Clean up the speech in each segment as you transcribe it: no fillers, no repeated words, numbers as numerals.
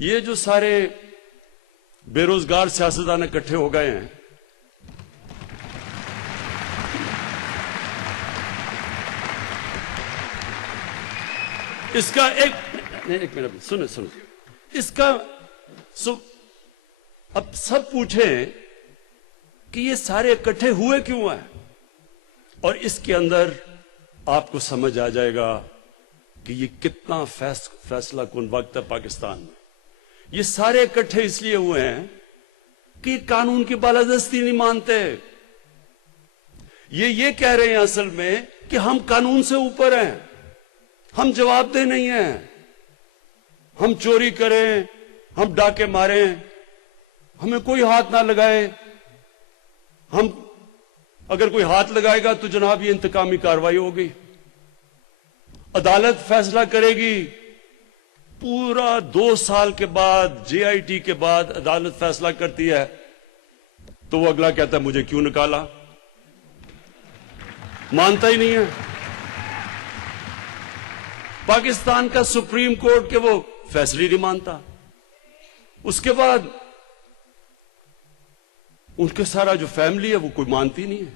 یہ جو سارے بے روزگار سیاستدان اکٹھے ہو گئے ہیں، اس کا ایک منٹ سنیں اس کا اب سب پوچھیں کہ یہ سارے اکٹھے ہوئے کیوں ہیں، اور اس کے اندر آپ کو سمجھ آ جائے گا کہ یہ کتنا فیصلہ کن وقت ہے پاکستان میں۔ یہ سارے اکٹھے اس لیے ہوئے ہیں کہ یہ قانون کی بالادستی نہیں مانتے۔ یہ کہہ رہے ہیں اصل میں کہ ہم قانون سے اوپر ہیں، ہم جواب دہ نہیں ہیں، ہم چوری کریں، ہم ڈاکے ماریں، ہمیں کوئی ہاتھ نہ لگائے، ہم اگر کوئی ہاتھ لگائے گا تو جناب یہ انتقامی کارروائی ہوگی، عدالت فیصلہ کرے گی۔ پورا 2 سال کے بعد جے آئی ٹی کے بعد عدالت فیصلہ کرتی ہے تو وہ اگلا کہتا ہے مجھے کیوں نکالا، مانتا ہی نہیں ہے۔ پاکستان کا سپریم کورٹ کے وہ فیصلے نہیں مانتا، اس کے بعد ان کے سارا جو فیملی ہے وہ کوئی مانتی نہیں ہے۔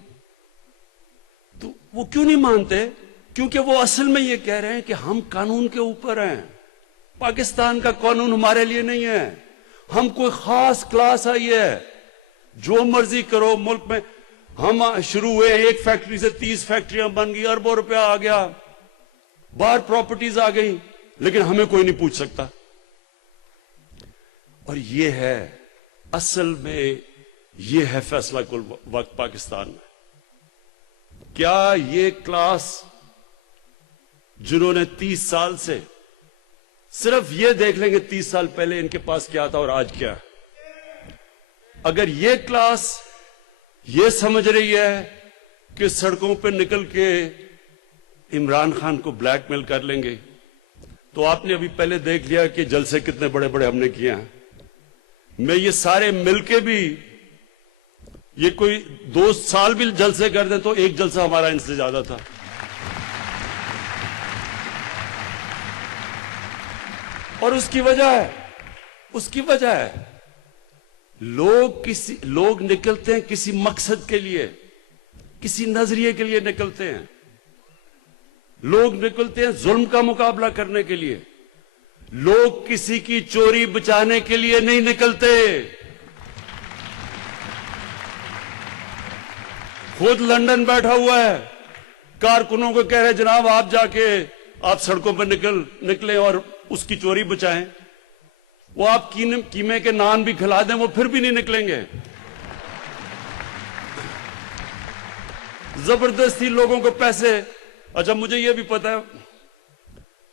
تو وہ کیوں نہیں مانتے؟ کیونکہ وہ اصل میں یہ کہہ رہے ہیں کہ ہم قانون کے اوپر ہیں، پاکستان کا قانون ہمارے لیے نہیں ہے، ہم کوئی خاص کلاس آئی ہے، جو مرضی کرو ملک میں۔ ہم شروع ہوئے 1 فیکٹری سے 30 فیکٹریاں بن گئی، اربوں روپیہ آ گیا، باہر پراپرٹیز آ گئی، لیکن ہمیں کوئی نہیں پوچھ سکتا۔ اور یہ ہے اصل میں یہ ہے فیصلہ کل وقت پاکستان میں۔ کیا یہ کلاس جنہوں نے 30 سال سے صرف یہ دیکھ لیں گے 30 سال پہلے ان کے پاس کیا تھا اور آج کیا ہے، اگر یہ کلاس یہ سمجھ رہی ہے کہ سڑکوں پہ نکل کے عمران خان کو بلیک میل کر لیں گے، تو آپ نے ابھی پہلے دیکھ لیا کہ جلسے کتنے بڑے بڑے ہم نے کیے ہیں۔ میں یہ سارے مل کے بھی یہ کوئی 2 سال بھی جلسے کر دیں تو ایک جلسہ ہمارا ان سے زیادہ تھا۔ اور اس کی وجہ ہے لوگ نکلتے ہیں کسی مقصد کے لیے، کسی نظریے کے لیے نکلتے ہیں، لوگ نکلتے ہیں ظلم کا مقابلہ کرنے کے لیے، لوگ کسی کی چوری بچانے کے لیے نہیں نکلتے۔ خود لندن بیٹھا ہوا ہے، کارکنوں کو کہہ رہے جناب آپ جا کے آپ سڑکوں پہ نکلیں اور اس کی چوری بچائیں، وہ آپ قیمے کے نان بھی کھلا دیں وہ پھر بھی نہیں نکلیں گے۔ زبردستی لوگوں کو پیسے، اچھا مجھے یہ بھی پتا ہے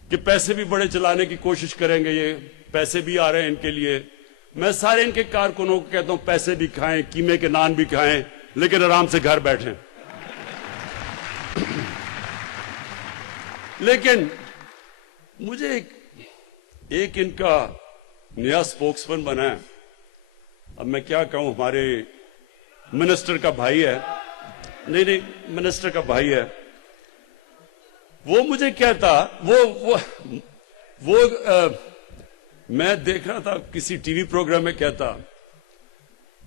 کہ پیسے بھی بڑے چلانے کی کوشش کریں گے، یہ پیسے بھی آ رہے ہیں ان کے لیے۔ میں سارے ان کے کارکنوں کو کہتا ہوں پیسے بھی کھائیں، قیمے کے نان بھی کھائیں، لیکن آرام سے گھر بیٹھیں۔ لیکن مجھے ایک ان کا نیا سپوکس مین بنا ہے، اب میں کیا کہوں، ہمارے منسٹر کا بھائی ہے، نہیں منسٹر کا بھائی ہے، وہ مجھے کہتا، وہ میں دیکھ رہا تھا کسی ٹی وی پروگرام میں، کہتا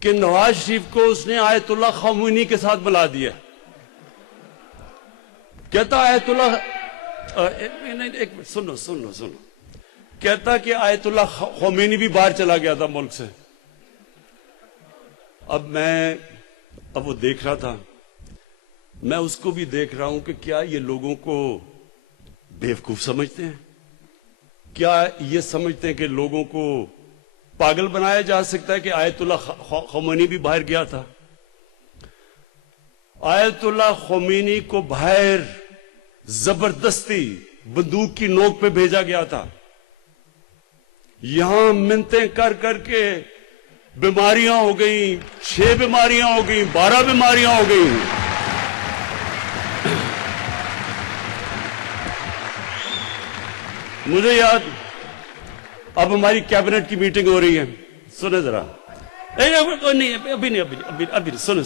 کہ نواز شریف کو اس نے آیت اللہ خمینی کے ساتھ ملا دیا۔ کہتا آیت اللہ ایک منٹ سنو کہتا کہ آیت اللہ خمینی بھی باہر چلا گیا تھا ملک سے۔ اب وہ دیکھ رہا تھا، میں اس کو بھی دیکھ رہا ہوں کہ کیا یہ لوگوں کو بیوقوف سمجھتے ہیں؟ کیا یہ سمجھتے ہیں کہ لوگوں کو پاگل بنایا جا سکتا ہے کہ آیت اللہ خمینی بھی باہر گیا تھا؟ آیت اللہ خمینی کو باہر زبردستی بندوق کی نوک پہ بھیجا گیا تھا، یہاں منتیں کر کر کے بیماریاں ہو گئیں، 6 بیماریاں ہو گئیں، 12 بیماریاں ہو گئیں۔ مجھے یاد، اب ہماری کیبنٹ کی میٹنگ ہو رہی ہے، سنیں ذرا، ابھی سنیں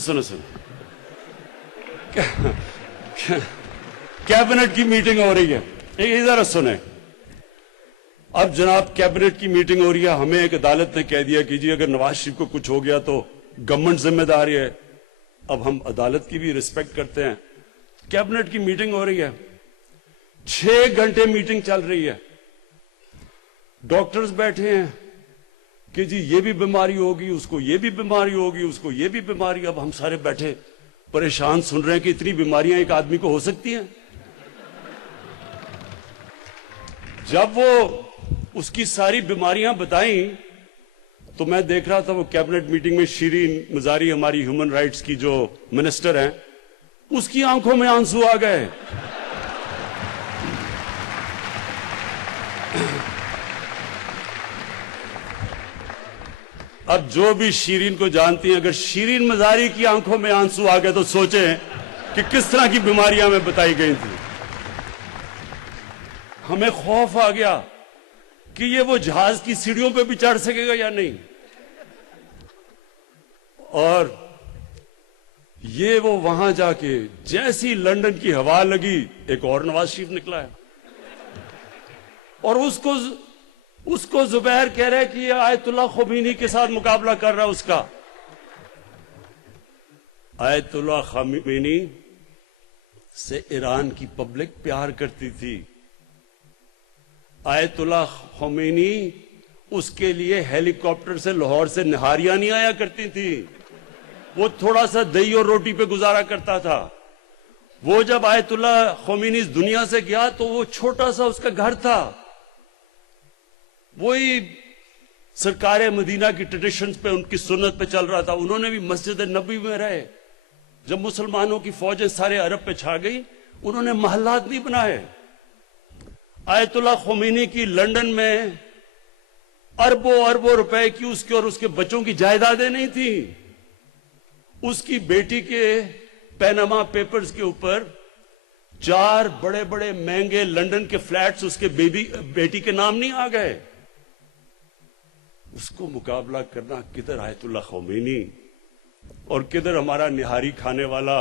کیبنٹ کی میٹنگ ہو رہی ہے، ذرا سنیں۔ اب جناب کیبنٹ کی میٹنگ ہو رہی ہے, ہمیں ایک عدالت نے کہہ دیا کہ جی اگر نواز شریف کو کچھ ہو گیا تو گورنمنٹ ذمہ دار ہے. اب ہم عدالت کی بھی ریسپیکٹ کرتے ہیں. کیبنٹ کی میٹنگ ہو رہی ہے, 6 گھنٹے میٹنگ چل رہی ہے, ڈاکٹرز بیٹھے ہیں کہ جی یہ بھی بیماری ہوگی, اس کو یہ بھی بیماری ہوگی, اس کو یہ بھی بیماری. اب ہم سارے بیٹھے پریشان سن رہے ہیں کہ اتنی بیماریاں ایک آدمی کو ہو سکتی ہیں. جب وہ اس کی ساری بیماریاں بتائیں تو میں دیکھ رہا تھا وہ کیبنٹ میٹنگ میں شیرین مزاری, ہماری ہیومن رائٹس کی جو منسٹر ہیں, اس کی آنکھوں میں آنسو آ گئے. اب جو بھی شیرین کو جانتی ہیں, اگر شیرین مزاری کی آنکھوں میں آنسو آ گئے تو سوچیں کہ کس طرح کی بیماریاں میں بتائی گئی تھی. ہمیں خوف آ گیا کہ یہ وہ جہاز کی سیڑھیوں پہ بھی چڑھ سکے گا یا نہیں. اور یہ وہ وہاں جا کے جیسی لندن کی ہوا لگی, ایک اور نواز شریف نکلا ہے, اور اس کو زبیر کہہ رہے کہ یہ آیت اللہ خمینی کے ساتھ مقابلہ کر رہا. اس کا آیت اللہ خمینی سے ایران کی پبلک پیار کرتی تھی. آیت اللہ خمینی اس کے لیے ہیلی کاپٹر سے لاہور سے نہاریاں نہیں آیا کرتی تھی. وہ تھوڑا سا دہی اور روٹی پہ گزارا کرتا تھا. وہ جب آیت اللہ خمینی اس دنیا سے گیا تو وہ چھوٹا سا اس کا گھر تھا. وہی سرکار مدینہ کی ٹریڈیشنز پہ, ان کی سنت پہ چل رہا تھا. انہوں نے بھی مسجد نبوی میں رہے. جب مسلمانوں کی فوجیں سارے عرب پہ چھا گئی, انہوں نے محلات نہیں بنائے. آیت اللہ خمینی کی لندن میں اربوں اربوں روپے کی اس کے اور اس کے بچوں کی جائیدادیں نہیں تھیں. اس کی بیٹی کے پیناما پیپرز کے اوپر 4 بڑے بڑے مہنگے لندن کے فلیٹس اس کے بیٹی کے نام نہیں آ گئے. اس کو مقابلہ کرنا کدھر آیت اللہ خمینی اور کدھر ہمارا نہاری کھانے والا.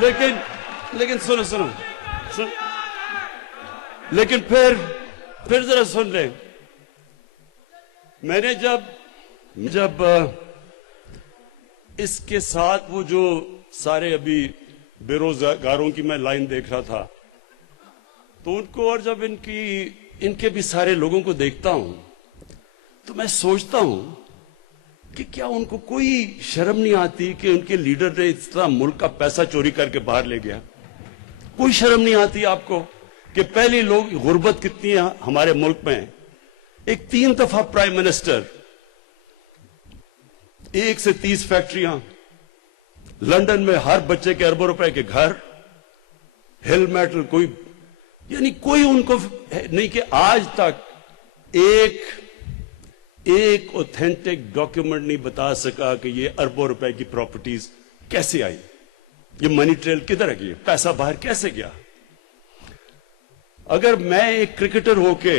لیکن سنو لیکن پھر ذرا سن لیں. میں نے جب اس کے ساتھ وہ جو سارے ابھی بے روزگاروں کی میں لائن دیکھ رہا تھا, تو ان کو اور جب ان کے بھی سارے لوگوں کو دیکھتا ہوں تو میں سوچتا ہوں کہ کیا ان کو کوئی شرم نہیں آتی کہ ان کے لیڈر نے اس طرح ملک کا پیسہ چوری کر کے باہر لے گیا. کوئی شرم نہیں آتی آپ کو کہ پہلی لوگ غربت کتنی ہے ہمارے ملک میں. ایک 3 دفعہ پرائم منسٹر, 1 سے 30 فیکٹریاں, لندن میں ہر بچے کے اربوں روپے کے گھر, ہل میٹل, کوئی ان کو نہیں کہ آج تک ایک اوتھینٹک ڈاکیومنٹ نہیں بتا سکا کہ یہ اربوں روپے کی پراپرٹیز کیسے آئی, یہ منی ٹریل کدھر ہے, یہ پیسہ باہر کیسے گیا. اگر میں ایک کرکٹر ہو کے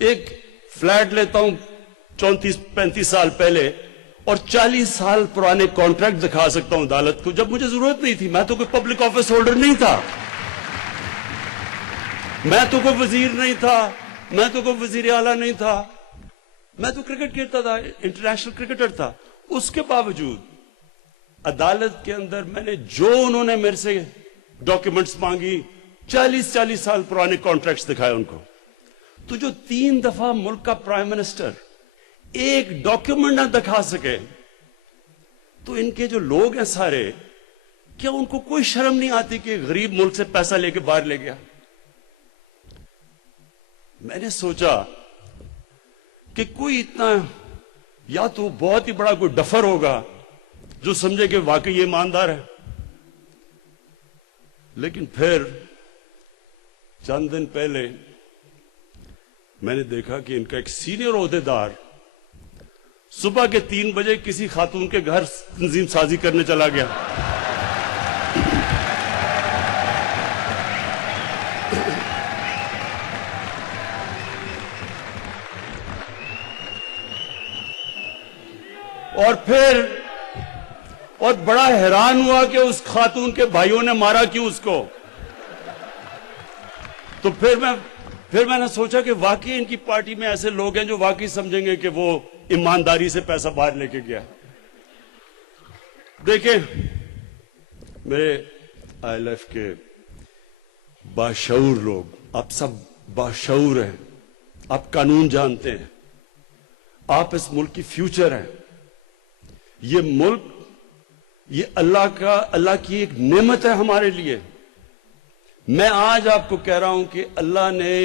ایک فلیٹ لیتا ہوں 34-35 سال پہلے اور 40 سال پرانے کانٹریکٹ دکھا سکتا ہوں عدالت کو, جب مجھے ضرورت نہیں تھی, میں تو کوئی پبلک آفس ہولڈر نہیں تھا, میں تو کوئی وزیر نہیں تھا, میں تو کوئی وزیر اعلیٰ نہیں تھا, میں تو کرکٹ کھیلتا تھا, انٹرنیشنل کرکٹر تھا. اس کے باوجود عدالت کے اندر میں نے جو انہوں نے میرے سے ڈاکیومنٹس مانگی, 40 سال پرانے کانٹریکٹس دکھائے ان کو. تو جو 3 دفعہ ملک کا پرائم منسٹر ایک ڈاکیومنٹ نہ دکھا سکے, تو ان کے جو لوگ ہیں سارے, کیا ان کو کوئی شرم نہیں آتی کہ غریب ملک سے پیسہ لے کے باہر لے گیا. میں نے سوچا کہ کوئی اتنا, یا تو بہت ہی بڑا کوئی ڈفر ہوگا جو سمجھے کہ واقعی یہ ایماندار ہے. لیکن پھر چند دن پہلے میں نے دیکھا کہ ان کا ایک سینئر عہدیدار صبح کے 3 بجے کسی خاتون کے گھر تنظیم سازی کرنے چلا گیا. اور بڑا حیران ہوا کہ اس خاتون کے بھائیوں نے مارا کیوں اس کو. تو پھر میں نے سوچا کہ واقعی ان کی پارٹی میں ایسے لوگ ہیں جو واقعی سمجھیں گے کہ وہ ایمانداری سے پیسہ باہر لے کے گیا. دیکھیں میرے آئی ایل کے باشعور لوگ، آپ سب باشعور ہیں، آپ قانون جانتے ہیں، آپ اس ملک کی فیوچر ہیں. یہ ملک، یہ اللہ کی ایک نعمت ہے ہمارے لیے. میں آج آپ کو کہہ رہا ہوں کہ اللہ نے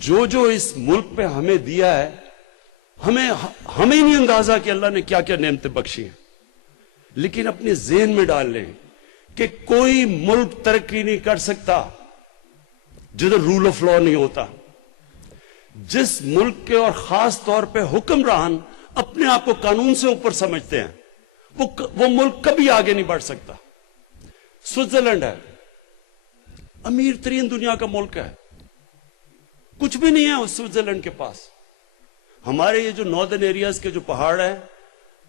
جو اس ملک پہ ہمیں دیا ہے، ہمیں نہیں اندازہ کہ اللہ نے کیا کیا نعمتیں بخشی ہیں. لیکن اپنے ذہن میں ڈال لیں کہ کوئی ملک ترقی نہیں کر سکتا جدھر رول آف لا نہیں ہوتا. جس ملک کے اور خاص طور پہ حکمران اپنے آپ کو قانون سے اوپر سمجھتے ہیں، وہ ملک کبھی آگے نہیں بڑھ سکتا. سوئٹزرلینڈ ہے، امیر ترین دنیا کا ملک ہے، کچھ بھی نہیں ہے اس سوئٹزرلینڈ کے پاس. ہمارے یہ جو ناردرن ایریاز کے جو پہاڑ ہیں،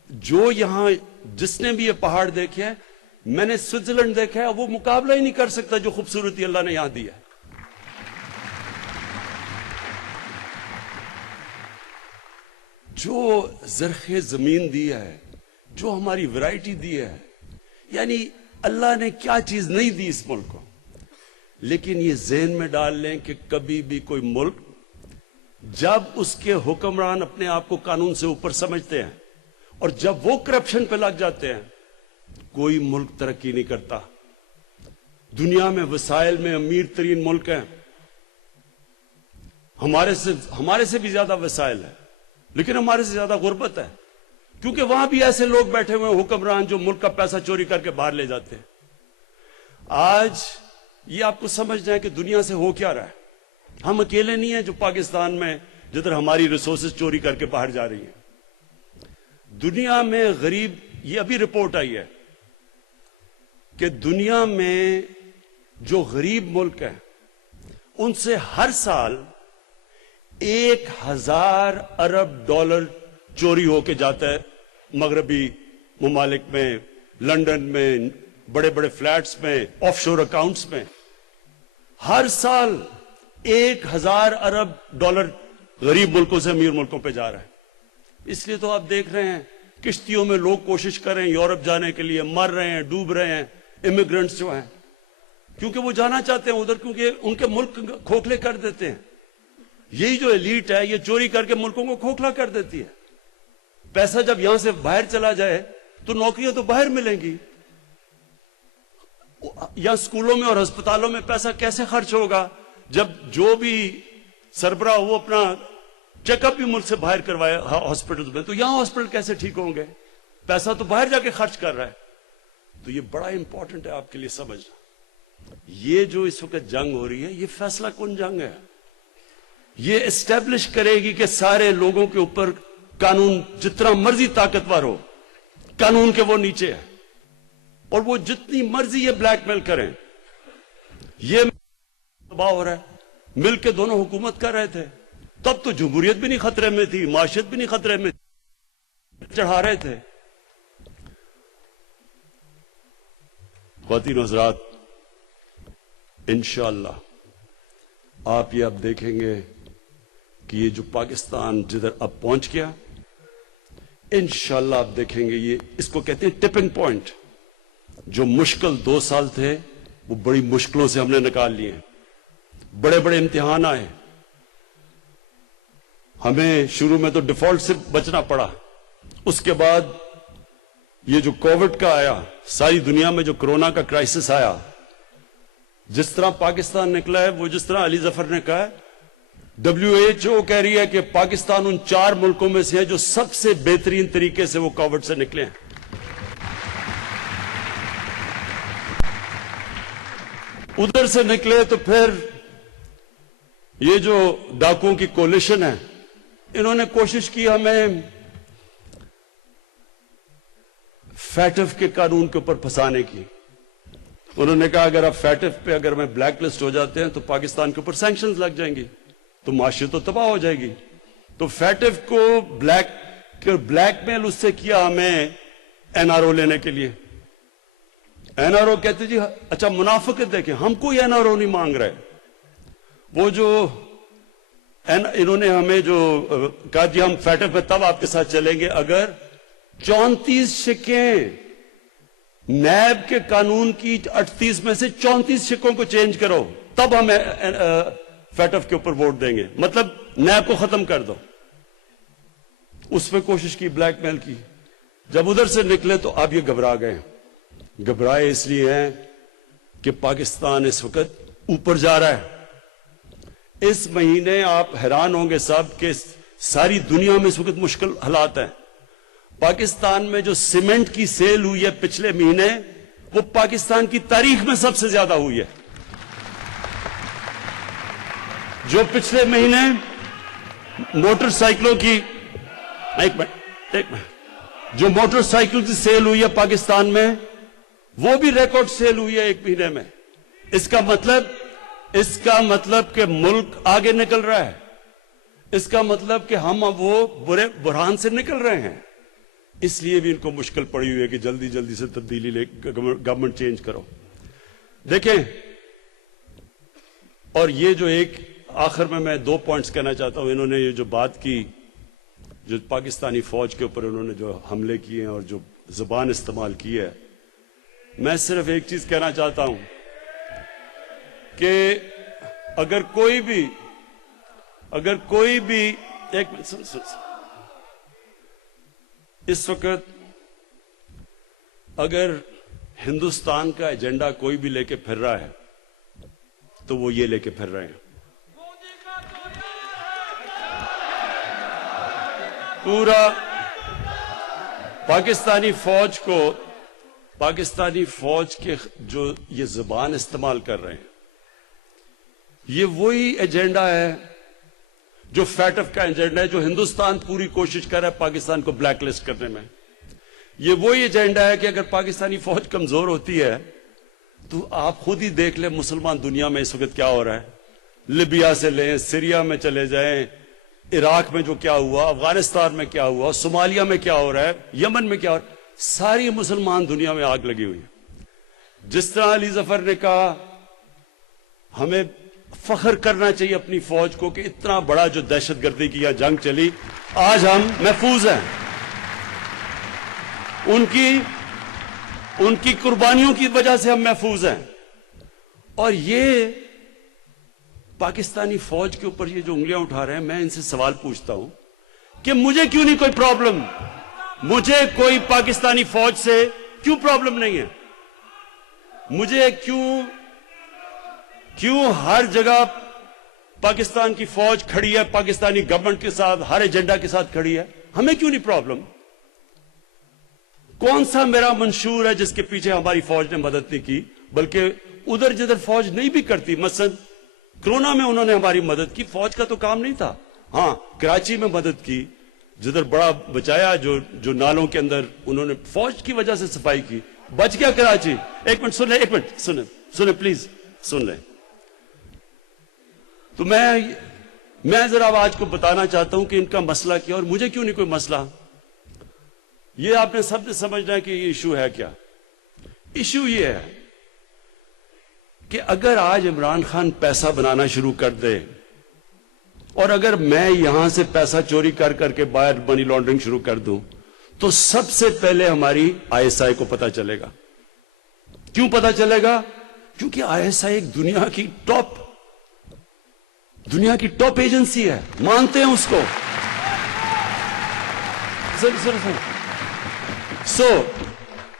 جو یہاں جس نے بھی یہ پہاڑ دیکھے ہیں، میں نے سوئٹزرلینڈ دیکھا ہے، وہ مقابلہ ہی نہیں کر سکتا جو خوبصورتی اللہ نے یہاں دی ہے. جو زرخ زمین دی ہے، جو ہماری ویرائٹی دی ہے، یعنی اللہ نے کیا چیز نہیں دی اس ملک کو. لیکن یہ ذہن میں ڈال لیں کہ کبھی بھی کوئی ملک جب اس کے حکمران اپنے آپ کو قانون سے اوپر سمجھتے ہیں اور جب وہ کرپشن پہ لگ جاتے ہیں، کوئی ملک ترقی نہیں کرتا. دنیا میں وسائل میں امیر ترین ملک ہیں، ہمارے سے بھی زیادہ وسائل ہے، لیکن ہمارے سے زیادہ غربت ہے، کیونکہ وہاں بھی ایسے لوگ بیٹھے ہوئے ہیں حکمران جو ملک کا پیسہ چوری کر کے باہر لے جاتے ہیں. آج یہ آپ کو سمجھنا ہے کہ دنیا سے ہو کیا رہا ہے. ہم اکیلے نہیں ہیں جو پاکستان میں جدھر ہماری ریسورسز چوری کر کے باہر جا رہی ہیں. دنیا میں غریب، یہ ابھی رپورٹ آئی ہے کہ دنیا میں جو غریب ملک ہیں ان سے ہر سال 1000 ارب ڈالر چوری ہو کے جاتا ہے. مغربی ممالک میں، لندن میں، بڑے بڑے فلیٹس میں، آف شور اکاؤنٹس میں ہر سال 1000 ارب ڈالر غریب ملکوں سے امیر ملکوں پہ جا رہا ہے. اس لیے تو آپ دیکھ رہے ہیں کشتیوں میں لوگ کوشش کر رہے ہیں یورپ جانے کے لیے، مر رہے ہیں، ڈوب رہے ہیں امیگرنٹس جو ہیں، کیونکہ وہ جانا چاہتے ہیں ادھر، کیونکہ ان کے ملک کھوکھلے کر دیتے ہیں. یہی جو ایلیٹ ہے یہ چوری کر کے ملکوں کو کھوکھلا کر دیتی ہے. پیسہ جب یہاں سے باہر چلا جائے تو نوکریاں تو باہر ملیں گی. یا اسکولوں میں اور ہسپتالوں میں پیسہ کیسے خرچ ہوگا جب جو بھی سربراہ وہ اپنا چیک اپ بھی ملک سے باہر کروائے ہاسپٹل میں، تو یہاں ہاسپٹل کیسے ٹھیک ہوں گے؟ پیسہ تو باہر جا کے خرچ کر رہا ہے. تو یہ بڑا امپورٹنٹ ہے آپ کے لیے سمجھنا. یہ جو اس وقت جنگ ہو رہی ہے یہ فیصلہ کن جنگ ہے. یہ اسٹیبلش کرے گی کہ سارے لوگوں کے اوپر قانون جتنا مرضی طاقتور ہو، قانون کے وہ نیچے ہے، اور وہ جتنی مرضی یہ بلیک میل کریں. یہ تباہ ہو رہا ہے. مل کے دونوں حکومت کر رہے تھے، تب تو جمہوریت بھی نہیں خطرے میں تھی، معاشیت بھی نہیں خطرے میں تھی، چڑھا رہے تھے. خواتین و حضرات، انشاءاللہ آپ یہ اب دیکھیں گے کہ یہ جو پاکستان جدھر اب پہنچ گیا، انشاءاللہ آپ دیکھیں گے یہ اس کو کہتے ہیں ٹپنگ پوائنٹ. جو مشکل 2 سال تھے وہ بڑی مشکلوں سے ہم نے نکال لیے. بڑے بڑے امتحان آئے، ہمیں شروع میں تو ڈیفالٹ سے بچنا پڑا. اس کے بعد یہ جو کووڈ کا آیا، ساری دنیا میں جو کرونا کا کرائسس آیا، جس طرح پاکستان نکلا ہے، وہ جس طرح علی ظفر نے کہا ہے، WHO کہہ رہی ہے کہ پاکستان ان 4 ملکوں میں سے ہے جو سب سے بہترین طریقے سے وہ کووڈ سے نکلے ہیں. ادھر سے نکلے تو پھر یہ جو ڈاکوؤں کی کولیشن ہے، انہوں نے کوشش کی ہمیں فیٹف کے قانون کے اوپر پھنسانے کی. انہوں نے کہا اگر آپ فیٹف پہ اگر میں بلیک لسٹ ہو جاتے ہیں تو پاکستان کے اوپر سینکشنز لگ جائیں گی، تو معاشیت تو تباہ ہو جائے گی. تو فیٹف کو بلیک میل اس سے کیا ہمیں NRO لینے کے لیے. NRO کہتے جی اچھا منافقت دیکھیں, ہم کوئی NRO نہیں مانگ رہے. وہ جو انہوں نے ہمیں جو کہا جی ہم فیٹف میں تب آپ کے ساتھ چلیں گے اگر 34 شکیں نیب کے قانون کی 38 میں سے 34 شکوں کو چینج کرو, تب ہم فیٹف کے اوپر ووٹ دیں گے. مطلب نیب کو ختم کر دو. اس پہ کوشش کی, بلیک میل کی. جب ادھر سے نکلے تو آپ یہ گھبرا گئے. گھبرائے اس لیے ہیں کہ پاکستان اس وقت اوپر جا رہا ہے. اس مہینے آپ حیران ہوں گے سب کہ ساری دنیا میں اس وقت مشکل حالات ہیں. پاکستان میں جو سیمنٹ کی سیل ہوئی ہے پچھلے مہینے, وہ پاکستان کی تاریخ میں سب سے زیادہ ہوئی ہے. جو پچھلے مہینے موٹر سائیکلوں کی جو موٹر سائیکل کی سیل ہوئی ہے پاکستان میں, وہ بھی ریکارڈ سیل ہوئی ہے ایک مہینے میں. اس کا مطلب کہ ملک آگے نکل رہا ہے. اس کا مطلب کہ ہم اب وہ برے بحران سے نکل رہے ہیں. اس لیے بھی ان کو مشکل پڑی ہوئی ہے کہ جلدی جلدی سے تبدیلی لے گورنمنٹ چینج کرو. دیکھیں, اور یہ جو ایک آخر میں 2 پوائنٹس کہنا چاہتا ہوں. انہوں نے یہ جو بات کی, جو پاکستانی فوج کے اوپر انہوں نے جو حملے کیے ہیں اور جو زبان استعمال کی ہے, میں صرف ایک چیز کہنا چاہتا ہوں کہ اگر کوئی بھی ایک منٹ سن اس وقت اگر ہندوستان کا ایجنڈا کوئی بھی لے کے پھر رہا ہے تو وہ یہ لے کے پھر رہے ہیں. پورا پاکستانی فوج کے جو یہ زبان استعمال کر رہے ہیں, یہ وہی ایجنڈا ہے جو فیٹف کا ایجنڈا ہے, جو ہندوستان پوری کوشش کر رہا ہے پاکستان کو بلیک لسٹ کرنے میں. یہ وہی ایجنڈا ہے کہ اگر پاکستانی فوج کمزور ہوتی ہے تو آپ خود ہی دیکھ لیں مسلمان دنیا میں اس وقت کیا ہو رہا ہے. لیبیا سے لیں, سیریا میں چلے جائیں, عراق میں جو کیا ہوا, افغانستان میں کیا ہوا, صومالیہ میں کیا ہو رہا ہے, یمن میں کیا ہو رہا ہے. ساری مسلمان دنیا میں آگ لگی ہوئی ہے. جس طرح علی ظفر نے کہا ہمیں فخر کرنا چاہیے اپنی فوج کو کہ اتنا بڑا جو دہشت گردی کی یا جنگ چلی, آج ہم محفوظ ہیں. ان کی قربانیوں کی وجہ سے ہم محفوظ ہیں. اور یہ پاکستانی فوج کے اوپر یہ جو انگلیاں اٹھا رہے ہیں, میں ان سے سوال پوچھتا ہوں کہ مجھے کیوں نہیں کوئی پرابلم, مجھے کوئی پاکستانی فوج سے کیوں پرابلم نہیں ہے. مجھے کیوں ہر جگہ پاکستان کی فوج کھڑی ہے پاکستانی گورنمنٹ کے ساتھ, ہر ایجنڈا کے ساتھ کھڑی ہے, ہمیں کیوں نہیں پرابلم. کون سا میرا منشور ہے جس کے پیچھے ہماری فوج نے مدد نہیں کی, بلکہ ادھر جدھر فوج نہیں بھی کرتی, مثلا کرونا میں انہوں نے ہماری مدد کی, فوج کا تو کام نہیں تھا. ہاں کراچی میں مدد کی, جدھر بڑا بچایا, جو نالوں کے اندر انہوں نے فوج کی وجہ سے صفائی کی, بچ گیا کراچی. ایک منٹ سن لیں, ایک منٹ سنیں پلیز سن لیں. تو میں ذرا آج کو بتانا چاہتا ہوں کہ ان کا مسئلہ کیا اور مجھے کیوں نہیں کوئی مسئلہ. یہ آپ نے سب نے سمجھنا ہے کہ یہ ایشو ہے کیا. ایشو یہ ہے کہ اگر آج عمران خان پیسہ بنانا شروع کر دے, اور اگر میں یہاں سے پیسہ چوری کر کے باہر منی لانڈرنگ شروع کر دوں, تو سب سے پہلے ہماری ISI کو پتا چلے گا. کیوں پتا چلے گا؟ کیونکہ ISI ایک دنیا کی ٹاپ ایجنسی ہے, مانتے ہیں اس کو.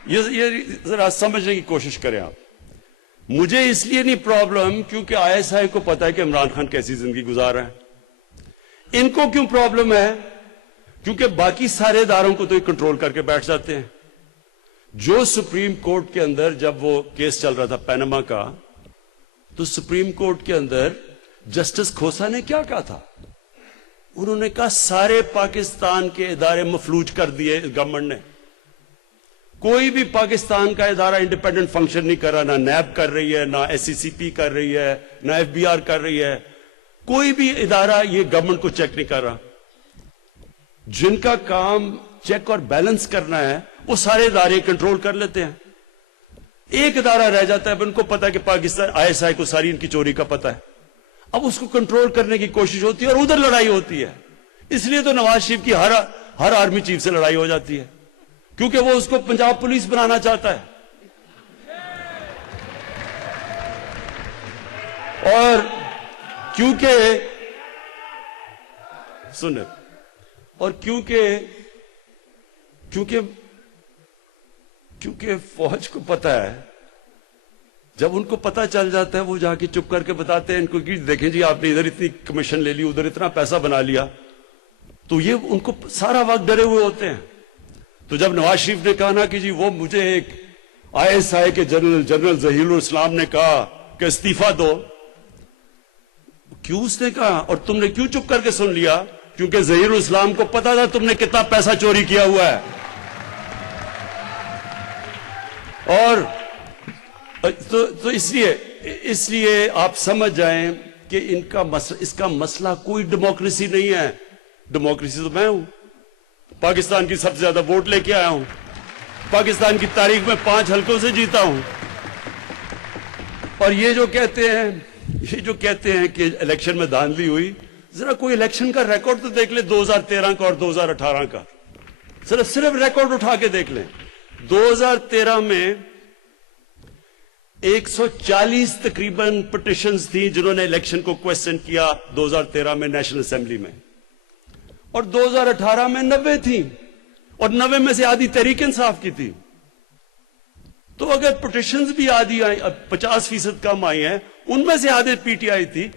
یہ ذرا سمجھنے کی کوشش کریں آپ. مجھے اس لیے نہیں پرابلم کیونکہ ISI کو پتا ہے کہ عمران خان کیسی زندگی گزار رہا ہے. ان کو کیوں پرابلم ہے؟ کیونکہ باقی سارے اداروں کو تو یہ کنٹرول کر کے بیٹھ جاتے ہیں. جو سپریم کورٹ کے اندر جب وہ کیس چل رہا تھا پیناما کا, تو سپریم کورٹ کے اندر جسٹس کھوسا نے کیا کہا تھا؟ انہوں نے کہا سارے پاکستان کے ادارے مفلوج کر دیے گورنمنٹ نے. کوئی بھی پاکستان کا ادارہ انڈیپینڈنٹ فنکشن نہیں کر رہا, نہ نیب کر رہی ہے, نہ SCCP کر رہی ہے, نہ FBR کر رہی ہے. کوئی بھی ادارہ یہ گورنمنٹ کو چیک نہیں کر رہا. جن کا کام چیک اور بیلنس کرنا ہے وہ سارے ادارے کنٹرول کر لیتے ہیں. ایک ادارہ رہ جاتا ہے، اب ان کو پتا ہے کہ پاکستان ISI کو ساری ان کی چوری کا پتا ہے، اب اس کو کنٹرول کرنے کی کوشش ہوتی ہے اور ادھر لڑائی ہوتی ہے. اس لیے تو نواز شریف کی ہر آرمی چیف سے لڑائی ہو جاتی ہے، کیونکہ وہ اس کو پنجاب پولیس بنانا چاہتا ہے. اور کیونکہ سنیں، اور کیونکہ فوج کو پتا ہے، جب ان کو پتا چل جاتا ہے وہ جا کے چپ کر کے بتاتے ہیں ان کو کہ دیکھیں جی آپ نے ادھر اتنی کمیشن لے لی، ادھر اتنا پیسہ بنا لیا. تو یہ ان کو سارا وقت ڈرے ہوئے ہوتے ہیں. تو جب نواز شریف نے کہا نا کہ جی وہ مجھے ایک ISI کے جنرل ظہیر الاسلام نے کہا کہ استعفیٰ دو، کیوں اس نے کہا اور تم نے کیوں چپ کر کے سن لیا؟ کیونکہ ظہیر الاسلام کو پتا تھا تم نے کتنا پیسہ چوری کیا ہوا ہے. اور تو اس لیے آپ سمجھ جائیں کہ اس کا مسئلہ کوئی ڈیموکریسی نہیں ہے. ڈیموکریسی تو میں ہوں، پاکستان کی سب سے زیادہ ووٹ لے کے آیا ہوں، پاکستان کی تاریخ میں 5 حلقوں سے جیتا ہوں. اور یہ جو کہتے ہیں کہ الیکشن میں دھاندلی ہوئی، ذرا کوئی الیکشن کا ریکارڈ تو دیکھ لیں 2013 کا اور 2018 کا، صرف ریکارڈ اٹھا کے دیکھ لیں. 2013 میں 140 تقریباً پٹیشنز تھیں جنہوں نے الیکشن کو کویسچن کیا 2013 میں نیشنل اسمبلی میں، اور 2018 میں 90 تھیں، اور 90 میں سے آدھی تحریک انصاف کی تھی. تو اگر پٹیشنز بھی آدھی آئی، 50% کم آئی ہیں، ان میں سے آدھے PTI تھی.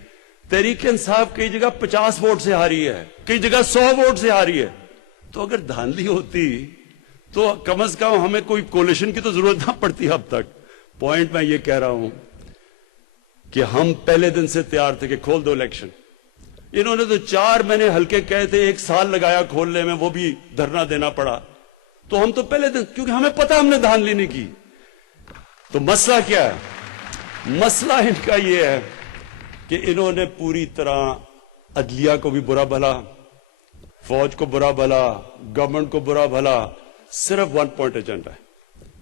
تحریک انصاف کئی جگہ 50 ووٹ سے ہاری ہے، کئی جگہ 100 ووٹ سے ہاری ہے. تو اگر دھاندلی ہوتی تو کم از کم ہمیں کوئی کولیشن کی تو ضرورت نہ پڑتی اب تک. پوائنٹ میں یہ کہہ رہا ہوں کہ ہم پہلے دن سے تیار تھے کہ کھول دو الیکشن. انہوں نے تو 4 مہینے ہلکے کہے تھے، 1 سال لگایا کھولنے میں، وہ بھی دھرنا دینا پڑا. تو ہم تو پہلے دن، کیونکہ ہمیں پتا ہم نے دھاندلی نہیں کی. تو مسئلہ کیا ہے؟ مسئلہ ان کا یہ ہے کہ انہوں نے پوری طرح عدلیہ کو بھی برا بھلا، فوج کو برا بھلا، گورنمنٹ کو برا بھلا، صرف 1 پوائنٹ ایجنڈا ہے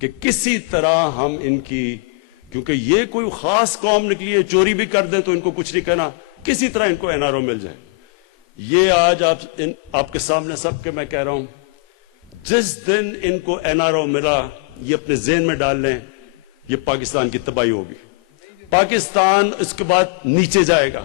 کہ کسی طرح ہم ان کی، کیونکہ یہ کوئی خاص قوم نکلی ہے، چوری بھی کر دیں تو ان کو کچھ نہیں کہنا، کسی طرح ان کو NRO مل جائے. یہ آج آپ کے سامنے سب کے میں کہہ رہا ہوں، جس دن ان کو NRO ملا، یہ اپنے ذہن میں ڈال لیں، یہ پاکستان کی تباہی ہوگی. پاکستان اس کے بعد نیچے جائے گا،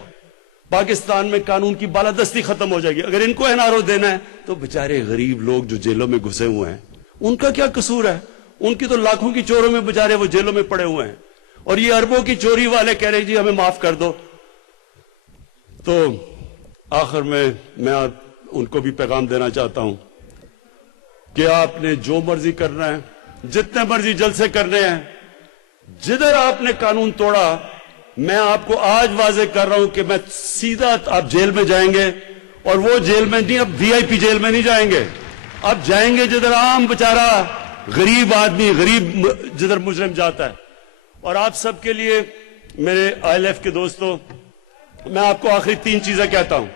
پاکستان میں قانون کی بالادستی ختم ہو جائے گی. اگر ان کو NRO دینا ہے تو بیچارے غریب لوگ جو جیلوں میں گھسے ہوئے ہیں، ان کا کیا قصور ہے؟ ان کی تو لاکھوں کی چوروں میں بیچارے وہ جیلوں میں پڑے ہوئے ہیں، اور یہ اربوں کی چوری والے کہہ رہے جی ہمیں معاف کر دو. تو آخر میں ان کو بھی پیغام دینا چاہتا ہوں کہ آپ نے جو مرضی کرنا ہے، جتنے مرضی جلسے کرنے ہیں، جدھر آپ نے قانون توڑا، میں آپ کو آج واضح کر رہا ہوں کہ میں سیدھا آپ جیل میں جائیں گے، اور وہ جیل میں نہیں، اب VIP جیل میں نہیں جائیں گے، اب جائیں گے جدھر عام بیچارہ غریب آدمی، غریب جدھر مجرم جاتا ہے. اور آپ سب کے لیے میرے ILF کے دوستوں، میں آپ کو آخری 3 چیزیں کہتا ہوں.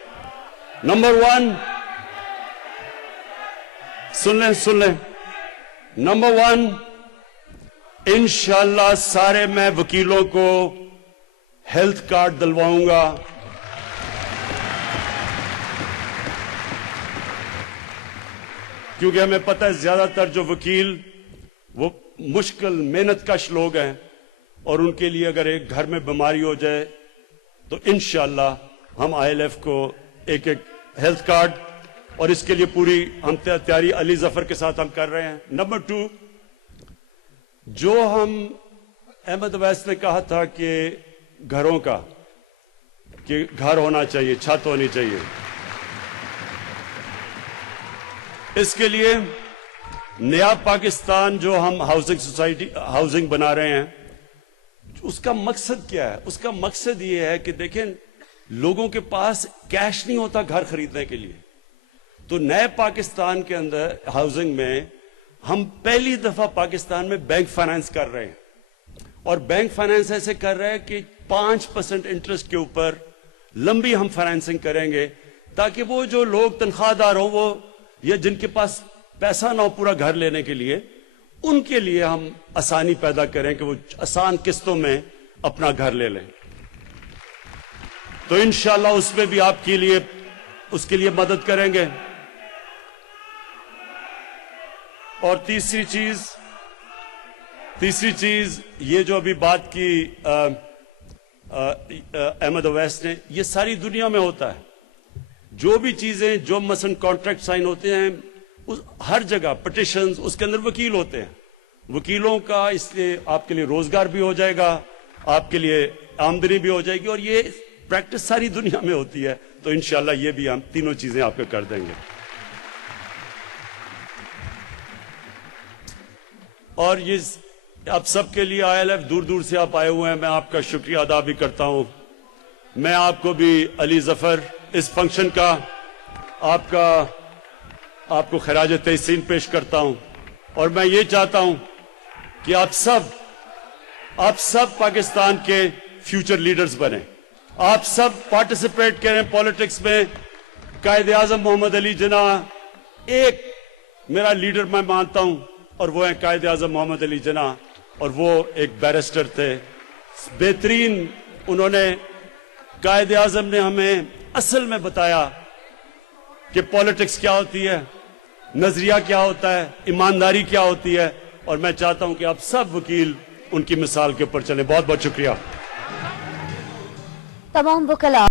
نمبر 1، سن لیں. نمبر 1، انشاءاللہ سارے میں وکیلوں کو ہیلتھ کارڈ دلواؤں گا. کیونکہ ہمیں پتہ ہے زیادہ تر جو وکیل وہ مشکل محنت کش لوگ ہیں، اور ان کے لیے اگر ایک گھر میں بیماری ہو جائے تو انشاءاللہ ہم ILF کو ایک ہیلتھ کارڈ، اور اس کے لیے پوری ہم تیاری علی ظفر کے ساتھ ہم کر رہے ہیں. نمبر 2، جو ہم احمد اویس نے کہا تھا کہ گھروں کا، کہ گھر ہونا چاہیے، چھت ہونی چاہیے، اس کے لیے نیا پاکستان جو ہم ہاؤسنگ بنا رہے ہیں، اس کا مقصد کیا ہے؟ اس کا مقصد یہ ہے کہ دیکھیں لوگوں کے پاس کیش نہیں ہوتا گھر خریدنے کے لیے. تو نئے پاکستان کے اندر ہاؤسنگ میں ہم پہلی دفعہ پاکستان میں بینک فائنانس کر رہے ہیں, اور بینک فائنانس ایسے کر رہے ہیں کہ 5% انٹرسٹ کے اوپر لمبی ہم فائنانسنگ کریں گے, تاکہ وہ جو لوگ تنخواہ دار ہوں وہ یا جن کے پاس پیسہ نہ ہو پورا گھر لینے کے لیے, ان کے لیے ہم آسانی پیدا کریں کہ وہ آسان قسطوں میں اپنا گھر لے لیں. تو انشاءاللہ اس میں بھی آپ کے لیے اس کے لیے مدد کریں گے. اور تیسری چیز یہ جو ابھی بات کی احمد اویس نے, یہ ساری دنیا میں ہوتا ہے. جو بھی چیزیں جو مثلا کانٹریکٹ سائن ہوتے ہیں ہر جگہ پٹیشنز, اس کے اندر وکیل ہوتے ہیں. وکیلوں کا اس لیے آپ کے لیے روزگار بھی ہو جائے گا, آپ کے لیے آمدنی بھی ہو جائے گی, اور یہ پریکٹس ساری دنیا میں ہوتی ہے. تو انشاءاللہ یہ بھی ہم تینوں چیزیں آپ کو کر دیں گے. اور یہ آپ سب کے لیے ILF دور دور سے آپ آئے ہوئے ہیں, میں آپ کا شکریہ ادا بھی کرتا ہوں. میں آپ کو بھی علی ظفر اس فنکشن کا آپ کو خراج تحسین پیش کرتا ہوں. اور میں یہ چاہتا ہوں کہ آپ سب پاکستان کے فیوچر لیڈرز بنیں, آپ سب پارٹیسپیٹ کریں پالیٹکس میں. قائد اعظم محمد علی جناح ایک میرا لیڈر میں مانتا ہوں, اور وہ ہیں قائد اعظم محمد علی جناح, اور وہ ایک بیرسٹر تھے بہترین. انہوں نے قائد اعظم نے ہمیں اصل میں بتایا کہ پالیٹکس کیا ہوتی ہے, نظریہ کیا ہوتا ہے, ایمانداری کیا ہوتی ہے. اور میں چاہتا ہوں کہ آپ سب وکیل ان کی مثال کے اوپر چلیں. بہت بہت شکریہ. تمام وکلاء